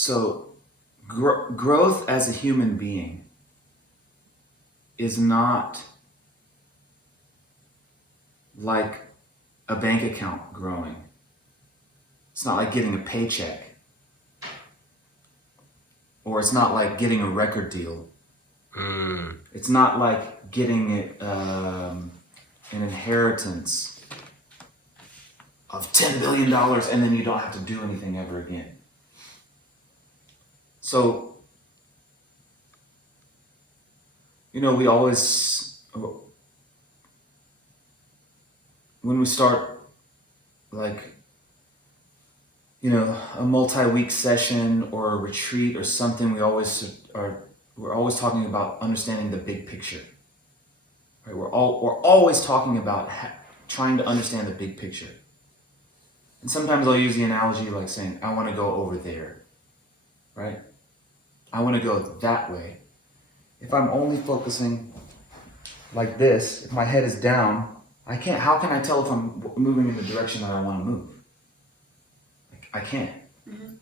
So growth as a human being is not like a bank account growing. It's not like getting a paycheck. Or it's not like getting a record deal. It's not like getting an inheritance of $10 billion and then you don't have to do anything ever again. So, we always, when we start like, a multi-week session or a retreat or something, we're always talking about understanding the big picture. Right? We're always talking about trying to understand the big picture. And sometimes I'll use the analogy like saying, I want to go over there, right? I want to go that way. If I'm only focusing like this, if my head is down, how can I tell if I'm moving in the direction that I want to move? I can't. Mm-hmm.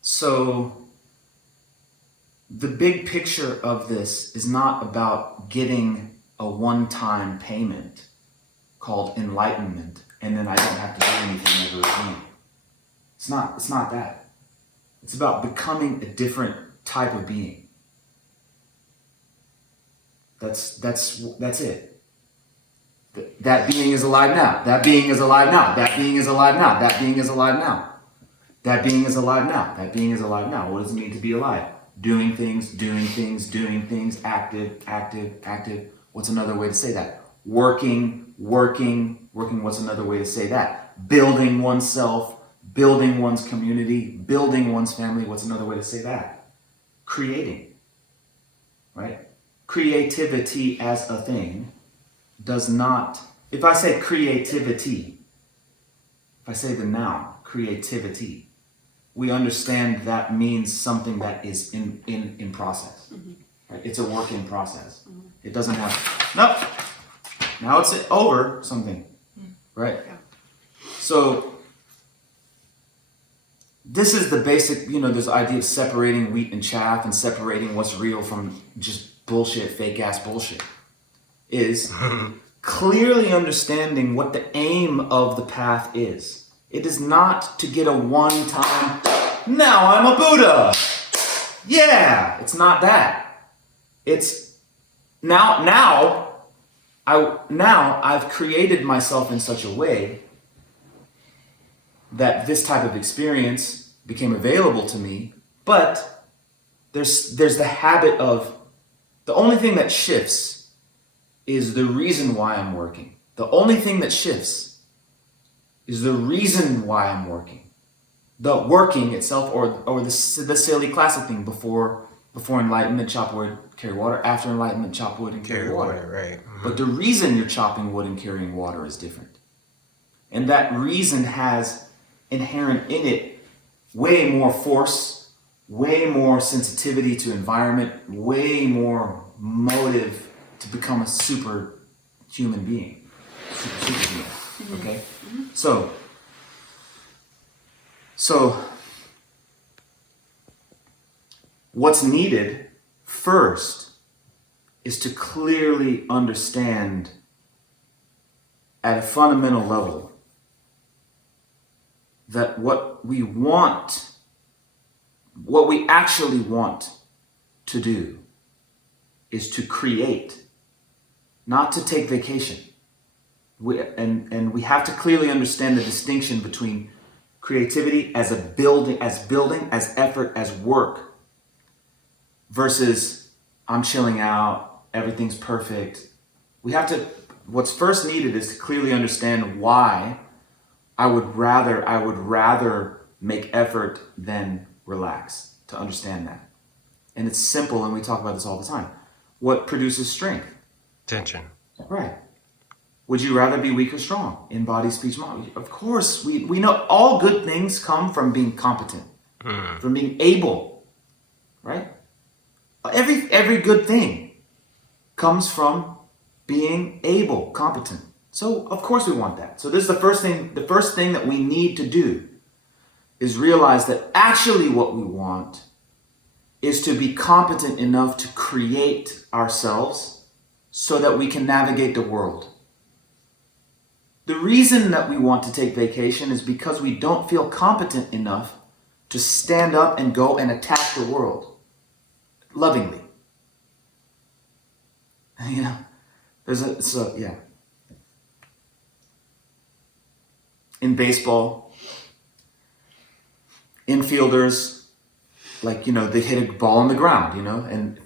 So the big picture of this is not about getting a one-time payment called enlightenment and then I don't have to do anything ever again. It's not that. It's about becoming a different type of being. That's it. That being is alive now. That being is alive now. That being is alive now. That being is alive now. That being is alive now. That being is alive now. What does it mean to be alive? Doing things, active. What's another way to say that? Working. What's another way to say that? Building oneself, building one's community, building one's family. What's another way to say that? Creating. Right? Creativity as a thing does not, if I say creativity, if I say the noun, creativity, we understand that means something that is in process. Mm-hmm. Right? It's a work in process. Mm-hmm. It doesn't have, no, now it's over something, right? Yeah. So this is the basic, this idea of separating wheat and chaff and separating what's real from just bullshit, fake ass bullshit. Is clearly understanding what the aim of the path is. It is not to get a one-time, now I'm a Buddha. Yeah, it's not that. It's now I've created myself in such a way that this type of experience became available to me, but there's the habit of, the only thing that shifts is the reason why I'm working. The only thing that shifts is the reason why I'm working. The working itself, or the silly classic thing, before enlightenment, chop wood, carry water. After enlightenment, chop wood and carry water. Right. Mm-hmm. But the reason you're chopping wood and carrying water is different. And that reason has inherent in it way more force, way more sensitivity to environment, way more motive to become a super human being. Super being. Mm-hmm. Okay? Mm-hmm. So what's needed first is to clearly understand at a fundamental level that what we actually want to do is to create, not to take vacation. We have to clearly understand the distinction between creativity as building, as effort, as work, versus I'm chilling out, everything's perfect. What's first needed is to clearly understand why I would rather make effort than relax, to understand that. And it's simple, and we talk about this all the time. What produces strength? Tension. Right. Would you rather be weak or strong in body, speech, mind? Of course, we know all good things come from being competent, from being able, right? Every good thing comes from being able, competent. So of course we want that. So this is the first thing that we need to do is realize that actually what we want is to be competent enough to create ourselves so that we can navigate the world. The reason that we want to take vacation is because we don't feel competent enough to stand up and go and attack the world lovingly. You know, yeah. In baseball, infielders, like, they hit a ball on the ground, and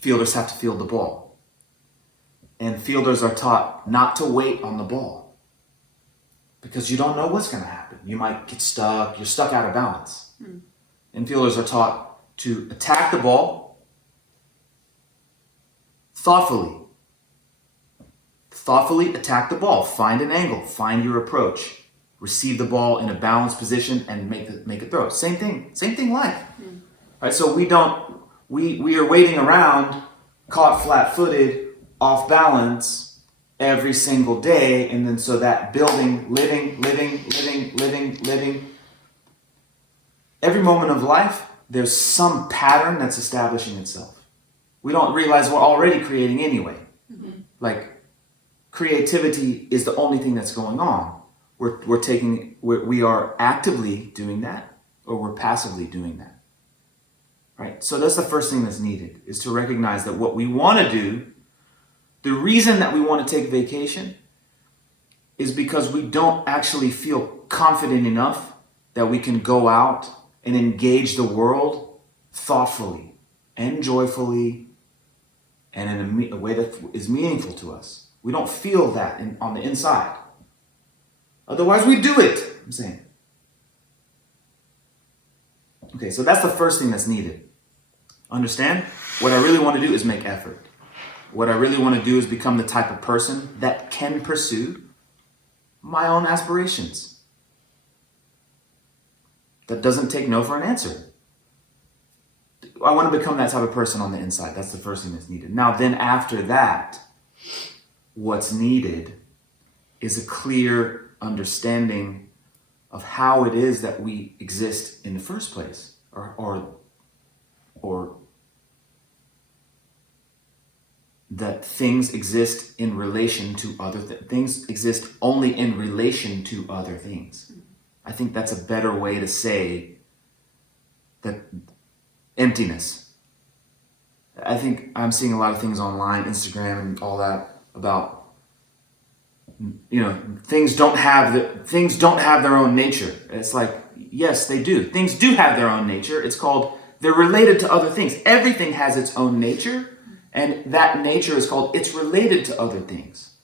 fielders have to field the ball. And fielders are taught not to wait on the ball because you don't know what's going to happen. You might get stuck. You're stuck out of balance. Infielders are taught to attack the ball thoughtfully. Thoughtfully attack the ball. Find an angle. Find your approach. Receive the ball in a balanced position and make a throw. Same thing life. Right? So we are waiting around, caught flat-footed, off balance every single day, and then so that living, every moment of life, there's some pattern that's establishing itself. We don't realize we're already creating anyway. Like, creativity is the only thing that's going on. We are actively doing that, or we're passively doing that. Right? So that's the first thing that's needed, is to recognize that what we want to do, the reason that we want to take vacation is because we don't actually feel confident enough that we can go out and engage the world thoughtfully and joyfully and in a way that is meaningful to us. We don't feel that on the inside. Otherwise, we do it, I'm saying. Okay, so that's the first thing that's needed. Understand? What I really want to do is make effort. What I really want to do is become the type of person that can pursue my own aspirations. That doesn't take no for an answer. I want to become that type of person on the inside. That's the first thing that's needed. Now, then after that, what's needed is a clear understanding of how it is that we exist in the first place, or that things exist in relation to other things exist only in relation to other things. I think that's a better way to say that emptiness. I think I'm seeing a lot of things online, Instagram and all that, about things don't have their own nature. It's like, yes, they do. Things do have their own nature. It's called, they're related to other things. Everything has its own nature, and that nature is called, it's related to other things.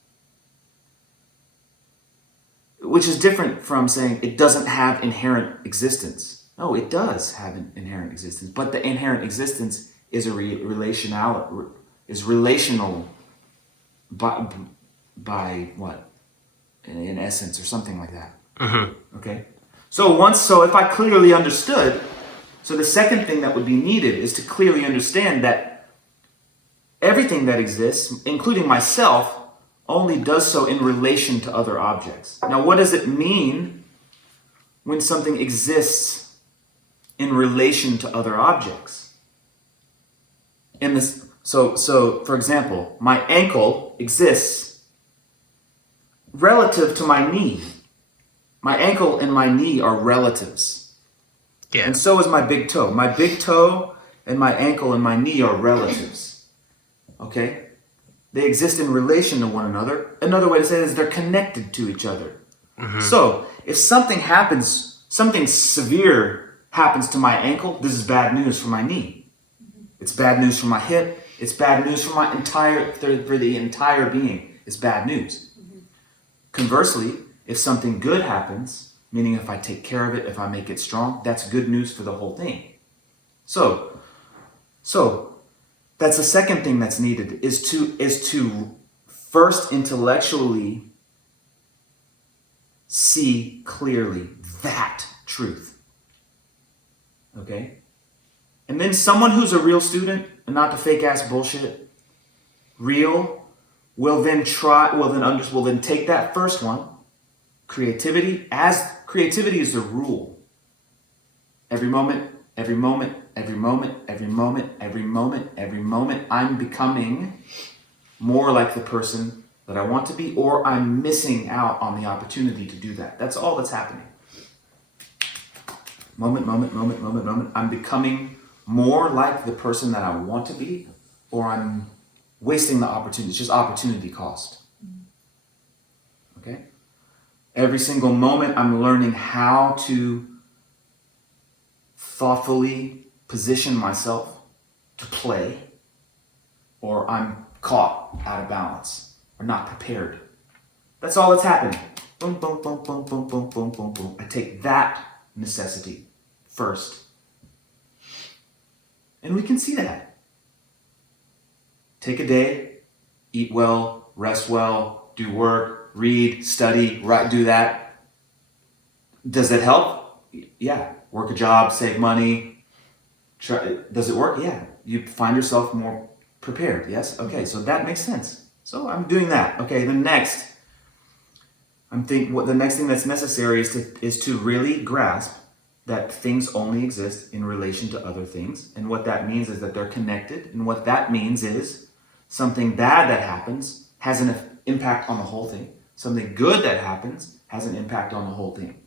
Which is different from saying it doesn't have inherent existence. No, it does have an inherent existence, but the inherent existence is relational by what? In essence, or something like that. Okay? So if I clearly understood, so the second thing that would be needed is to clearly understand that everything that exists, including myself, only does so in relation to other objects. Now, what does it mean when something exists in relation to other objects? So for example, my ankle exists relative to my knee. My ankle and my knee are relatives. Yeah. And so is my big toe. My big toe and my ankle and my knee are relatives. Okay? They exist in relation to one another. Another way to say it is they're connected to each other. So if something severe happens to my ankle, this is bad news for my knee. It's bad news for my hip. It's bad news for the entire being. It's bad news. Conversely, if something good happens, meaning if I take care of it, if I make it strong, that's good news for the whole thing. So that's the second thing that's needed, is to first intellectually see clearly that truth. Okay? And then someone who's a real student, and not the fake ass bullshit, real, we'll then take that first one, creativity is the rule. Every moment, every moment, every moment, every moment, every moment, every moment, I'm becoming more like the person that I want to be, or I'm missing out on the opportunity to do that. That's all that's happening. Moment, moment, moment, moment, moment. I'm becoming more like the person that I want to be, or I'm wasting the opportunity. It's just opportunity cost. Okay? Every single moment I'm learning how to thoughtfully position myself to play, or I'm caught out of balance or not prepared. That's all that's happening. Boom, boom, boom, boom, boom, boom, boom, boom, boom. I take that necessity first. And we can see that. Take a day, eat well, rest well, do work, read, study, write, do that. Does that help? Yeah. Work a job, save money. Does it work? Yeah. You find yourself more prepared. Yes? Okay, so that makes sense. So I'm doing that. Okay, the next thing that's necessary is to really grasp that things only exist in relation to other things. And what that means is that they're connected. And what that means is something bad that happens has an impact on the whole thing. Something good that happens has an impact on the whole thing.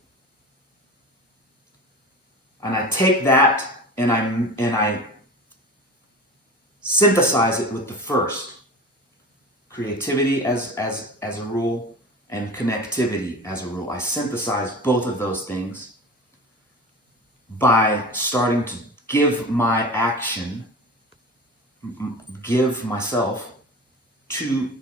And I take that and I synthesize it with the first. Creativity as a rule and connectivity as a rule. I synthesize both of those things by starting to give my action, give myself to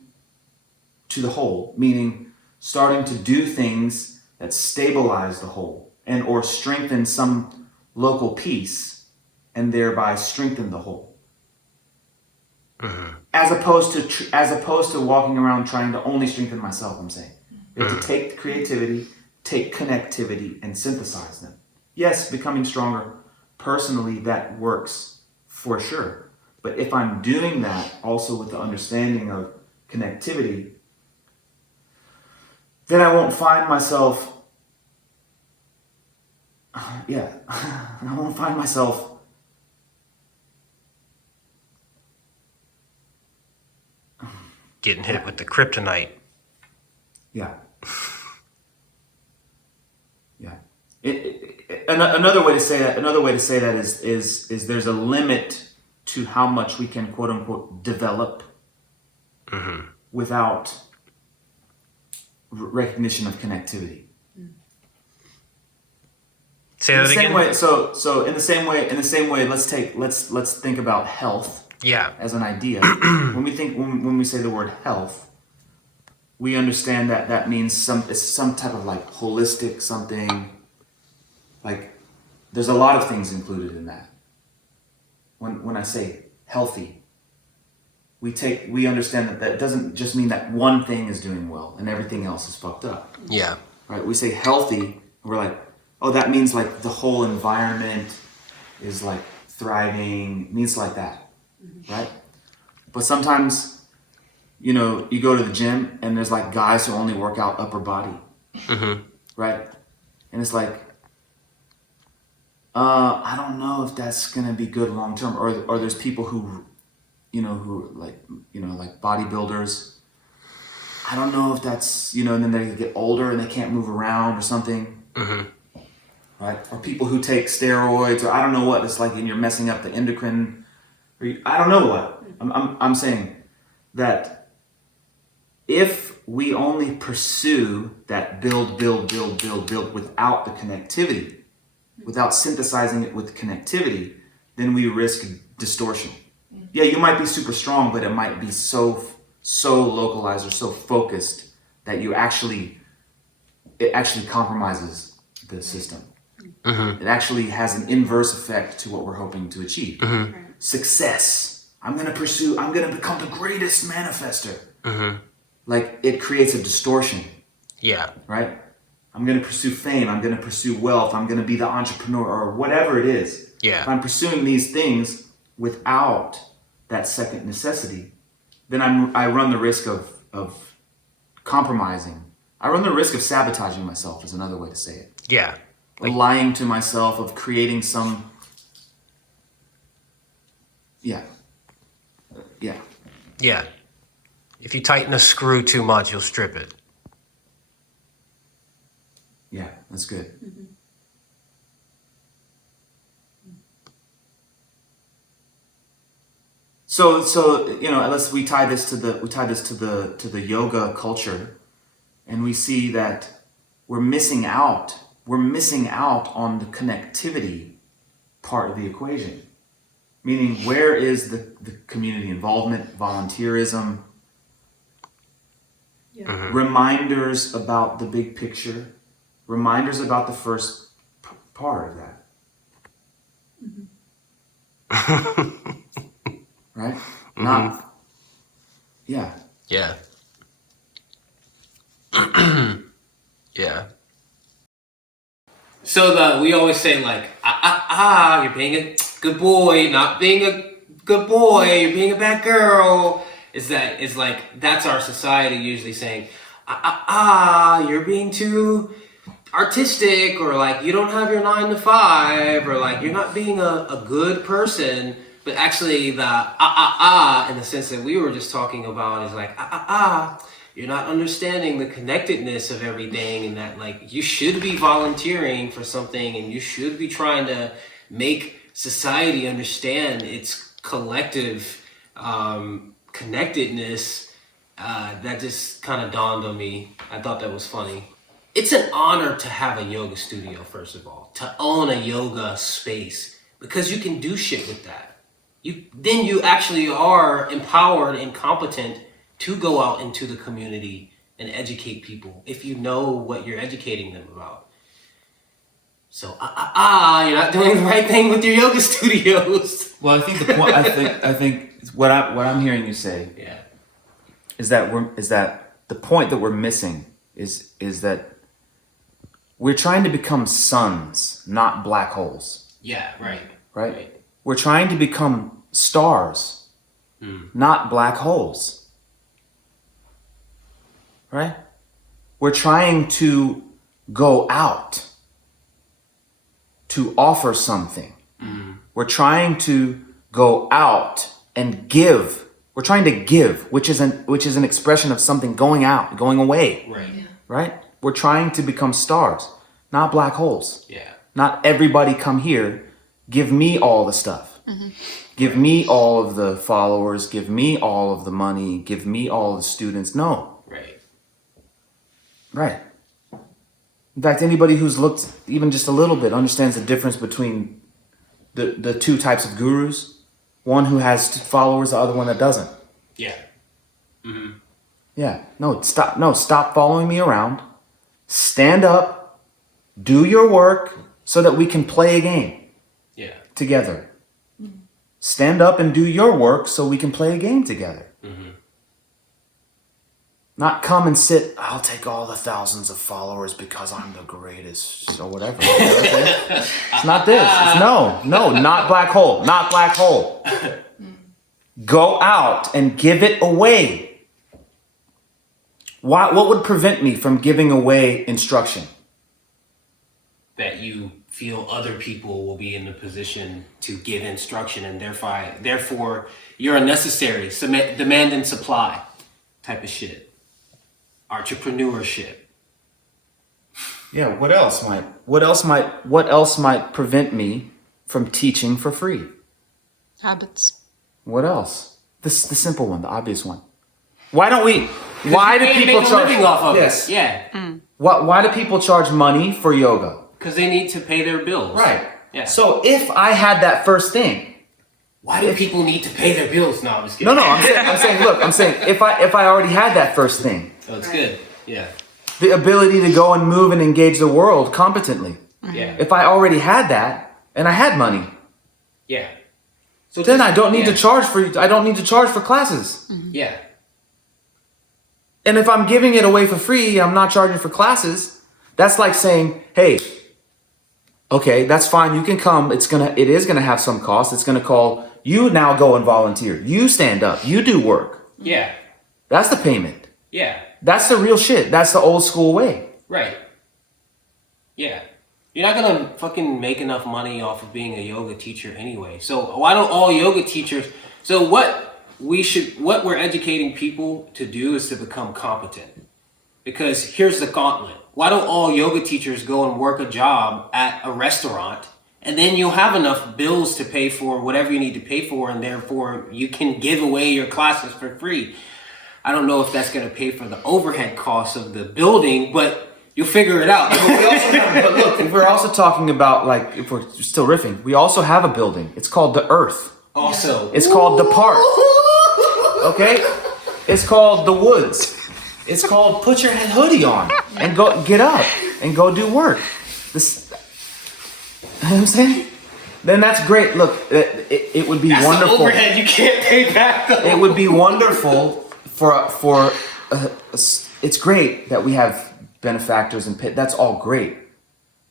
the whole, meaning starting to do things that stabilize the whole and or strengthen some local piece and thereby strengthen the whole. As opposed to walking around trying to only strengthen myself, I'm saying. You have to take creativity, take connectivity, and synthesize them. Yes, becoming stronger personally, that works for sure. But if I'm doing that also with the understanding of connectivity, then I won't find myself getting hit with the kryptonite. Yeah. Another way to say that is there's a limit to how much we can quote unquote develop without recognition of connectivity. Say that again. So in the same way, let's think about health. Yeah. As an idea. when we say the word health, we understand that means some type of like holistic something. Like there's a lot of things included in that. When I say healthy, we understand that doesn't just mean that one thing is doing well and everything else is fucked up. Yeah. Right? We say healthy, and we're like, oh, that means like the whole environment is like thriving, it means like that. Right? But sometimes, you go to the gym and there's like guys who only work out upper body. Right? And it's like, I don't know if that's gonna be good long term. Or there's people who like bodybuilders. I don't know if that's, and then they get older and they can't move around or something. Right? Or people who take steroids, or I don't know what. It's like, and you're messing up the endocrine. I don't know what. I'm saying that if we only pursue that build without the connectivity, without synthesizing it with connectivity, then we risk distortion. Yeah, you might be super strong, but it might be so localized or so focused that it actually compromises the system. It actually has an inverse effect to what we're hoping to achieve. Success. I'm going to become the greatest manifester. Like it creates a distortion. Yeah. Right? I'm going to pursue fame. I'm going to pursue wealth. I'm going to be the entrepreneur or whatever it is. Yeah. If I'm pursuing these things without that second necessity, then I run the risk of of compromising. I run the risk of sabotaging myself is another way to say it. Yeah. Like, lying to myself, of creating some, yeah. Yeah. If you tighten a screw too much, you'll strip it. Yeah, that's good. So you know, unless we tie this to the yoga culture, and we see that we're missing out on the connectivity part of the equation. Meaning, where is the community involvement, volunteerism, reminders about the big picture, reminders about the first part of that. Right? Not, yeah. Yeah. Yeah. So we always say like, you're being a good boy, not being a good boy, you're being a bad girl. Is like, that's our society usually saying, you're being too artistic, or like you don't have your 9 to 5, or like you're not being a good person. But actually the in the sense that we were just talking about is like, you're not understanding the connectedness of everything, and that like you should be volunteering for something, and you should be trying to make society understand its collective connectedness. That just kind of dawned on me. I thought that was funny. It's an honor to have a yoga studio, first of all, to own a yoga space, because you can do shit with that. Then you actually are empowered and competent to go out into the community and educate people if you know what you're educating them about. So, you're not doing the right thing with your yoga studios. Well, I think the point. I think what I'm hearing you say, is that the point that we're missing is that we're trying to become suns, not black holes. Yeah, right. Right. We're trying to become stars, not black holes. Right? We're trying to go out to offer something. We're trying to go out and give. We're trying to give, which is an expression of something going out, going away. Right. Yeah. Right? We're trying to become stars, not black holes. Yeah. Not everybody come here, give me all the stuff. Give me all of the followers, give me all of the money, give me all the students. No. Right. In fact, anybody who's looked even just a little bit understands the difference between the two types of gurus. One who has followers, the other one that doesn't. Yeah. Yeah. No, stop following me around. Stand up, do your work so that we can play a game. Yeah. Together. Stand up and do your work so we can play a game together. Not come and sit, I'll take all the thousands of followers because I'm the greatest, or whatever. It's not this. It's no, not black hole. Not black hole. Go out and give it away. What would prevent me from giving away instruction? That you feel other people will be in the position to give instruction, and therefore you're unnecessary, demand and supply type of shit. Entrepreneurship. Yeah, what else might prevent me from teaching for free? Habits. What else? The simple one, the obvious one. Why do people make a charge living off of yes. it? Yeah. Why do people charge money for yoga? Because they need to pay their bills. Right. Yeah. So if I had that first thing, why do people need to pay their bills? No, I'm just kidding. No, I'm saying if I already had that first thing. Oh, it's good. Yeah. The ability to go and move and engage the world competently. Yeah. If I already had that and I had money. Yeah. So then I don't need to charge for classes. Yeah. And if I'm giving it away for free, I'm not charging for classes. That's like saying, hey, okay, that's fine. You can come. It is gonna have some cost. It's gonna call you now go and volunteer. You stand up. You do work. Yeah. That's the payment. Yeah. That's the real shit. That's the old school way. Right. Yeah. You're not gonna fucking make enough money off of being a yoga teacher anyway. So why don't all yoga teachers? So what we're educating people to do is to become competent. Because here's the gauntlet. Why don't all yoga teachers go and work a job at a restaurant, and then you'll have enough bills to pay for whatever you need to pay for, and therefore you can give away your classes for free. I don't know if that's going to pay for the overhead costs of the building, but you'll figure it out. But look, if we're also talking about, like, if we're still riffing, we also have a building. It's called the Earth. Also, It's called the Park. Okay? It's called the Woods. It's called put your hoodie on and go get up and go do work. This, you know what I'm saying? Then that's great. Look, it would be that's wonderful. the overhead you can't pay back. Though. It would be wonderful for it's great that we have benefactors and pit. That's all great,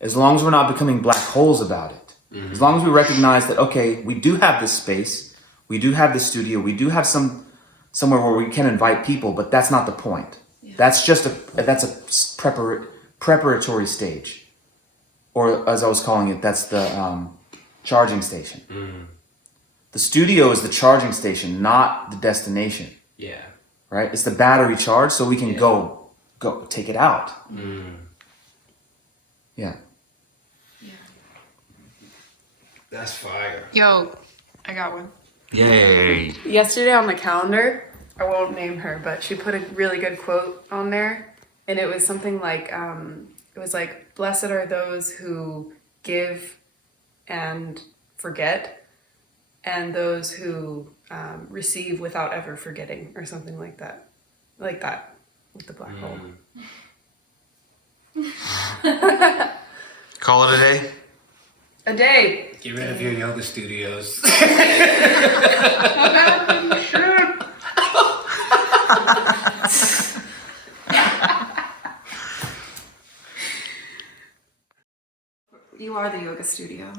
as long as we're not becoming black holes about it. As long as we recognize that, okay, we do have this space, we do have this studio, we do have somewhere where we can invite people, but that's not the point. Yeah. That's just a preparatory stage, or as I was calling it, that's the charging station. The studio is the charging station, not the destination. Yeah. Right? It's the battery charge, so we can go take it out. Yeah. That's fire. Yo, I got one. Yay. Yesterday on the calendar, I won't name her, but she put a really good quote on there, and it was something like, blessed are those who give and forget, and those who receive without ever forgetting, or something like that. Like that, with the black hole. Call it a day. A day. Get rid of your yoga studios. You are the yoga studio.